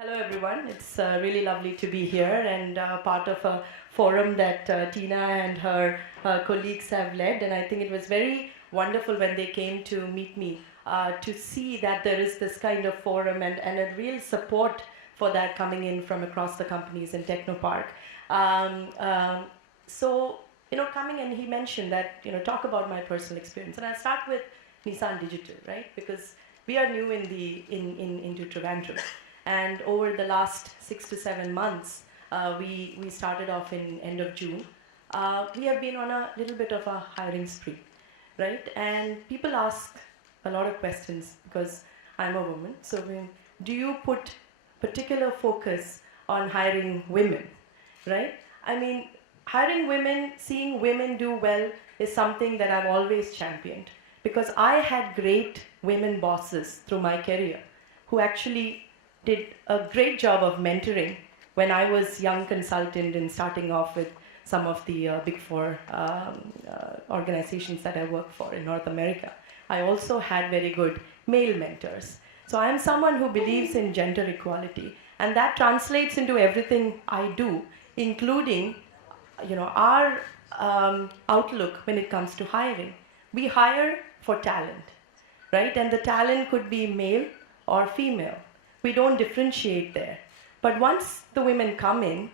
Hello, everyone. It's really lovely to be here and part of a forum that Tina and her colleagues have led. And I think it was very wonderful when they came to meet me to see that there is this kind of forum and a real support for that coming in from across the companies in Technopark. Um, um, so, coming in, he mentioned that, talk about my personal experience. And I'll start with Nissan Digital, right? Because we are new into Trivandrum. And over the last 6 to 7 months, we started off in end of June. We have been on a little bit of a hiring spree, right? And people ask a lot of questions because I'm a woman. So do you put particular focus on hiring women, right? I mean, hiring women, seeing women do well is something that I've always championed because I had great women bosses through my career who actually did a great job of mentoring when I was young consultant and starting off with some of the big four organizations that I work for in North America. I also had very good male mentors. So I'm someone who believes in gender equality, and that translates into everything I do, including our outlook when it comes to hiring. We hire for talent, right? And the talent could be male or female. We don't differentiate there. But once the women come in,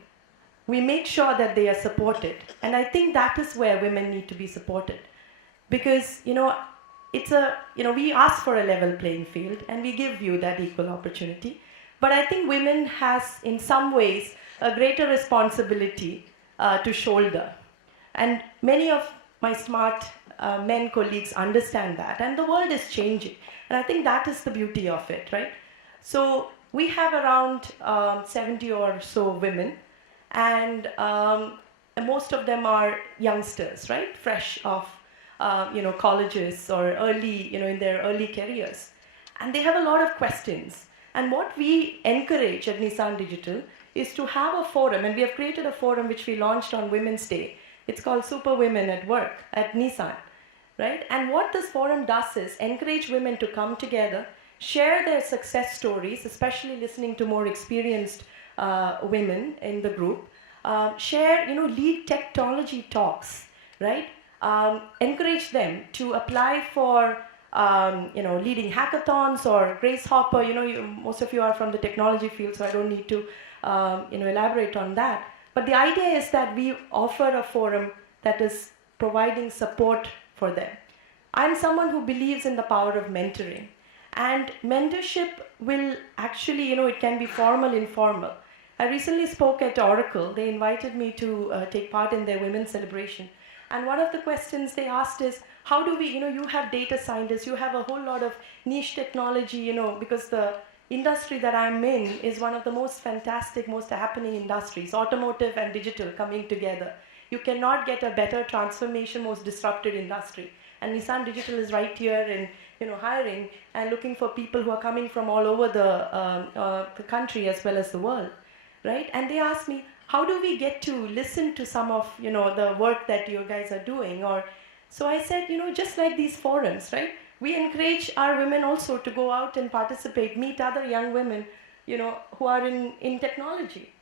we make sure that they are supported. And I think that is where women need to be supported. Because, we ask for a level playing field and we give you that equal opportunity. But I think women has, in some ways, a greater responsibility to shoulder. And many of my smart men colleagues understand that. And the world is changing. And I think that is the beauty of it, right? So we have around 70 or so women, and most of them are youngsters, right? Fresh off, colleges or early, in their early careers. And they have a lot of questions. And what we encourage at Nissan Digital is to have a forum, and we have created a forum which we launched on Women's Day. It's called Super Women at Work at Nissan, right? And what this forum does is encourage women to come together, share their success stories, especially listening to more experienced women in the group, share, lead technology talks, right? Encourage them to apply for, leading hackathons or Grace Hopper. Most of you are from the technology field, so I don't need to, elaborate on that. But the idea is that we offer a forum that is providing support for them. I'm someone who believes in the power of mentoring. And mentorship will actually, it can be formal, informal. I recently spoke at Oracle. They invited me to take part in their women's celebration. And one of the questions they asked is, how do we, you have data scientists, you have a whole lot of niche technology, because the industry that I'm in is one of the most fantastic, most happening industries, automotive and digital coming together. You cannot get a better transformation, most disrupted industry. And Nissan Digital is right here in hiring and looking for people who are coming from all over the country as well as the world, right? And they asked me, how do we get to listen to some of the work that you guys are doing? Or so I said, just like these forums, right? We encourage our women also to go out and participate, meet other young women, who are in technology.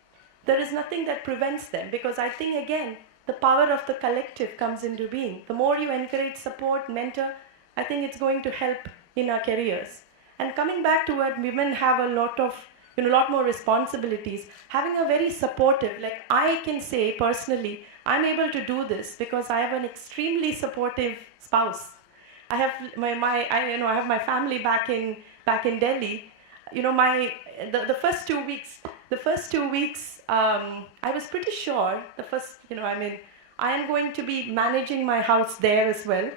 There is nothing that prevents them, because I think, again, the power of the collective comes into being. The more you encourage, support, mentor, I think it's going to help in our careers. And coming back to what women have a lot more responsibilities, having a very supportive, like I can say personally, I'm able to do this because I have an extremely supportive spouse. I have I have my family back in Delhi. The first 2 weeks, I was pretty sure I am going to be managing my house there as well.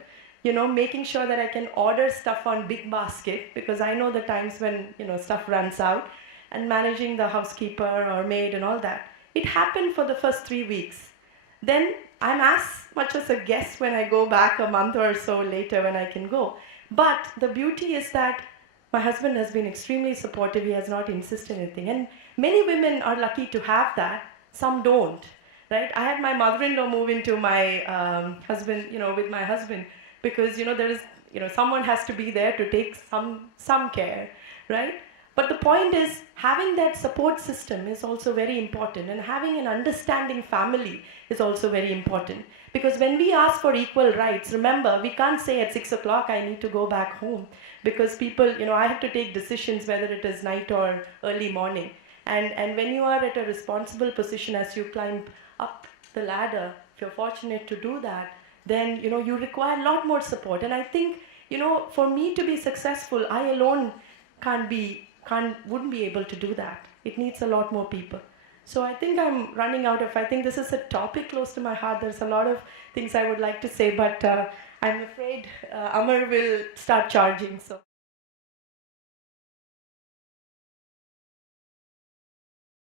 Making sure that I can order stuff on Big Basket, because I know the times when, stuff runs out, and managing the housekeeper or maid and all that. It happened for the first 3 weeks. Then I'm as much as a guest when I go back a month or so later when I can go. But the beauty is that my husband has been extremely supportive. He has not insisted anything. And many women are lucky to have that. Some don't, right? I had my mother-in-law move into my husband, with my husband, because there is someone has to be there to take some care, right? But the point is, having that support system is also very important, and having an understanding family is also very important. Because when we ask for equal rights, remember, we can't say at 6 o'clock I need to go back home, because people, I have to take decisions whether it is night or early morning. And when you are at a responsible position as you climb up the ladder, if you're fortunate to do that, then you require a lot more support. And I think, for me to be successful, I alone wouldn't be able to do that. It needs a lot more people. So I think I'm running out of, I think this is a topic close to my heart. There's a lot of things I would like to say, but I'm afraid Amar will start charging. So.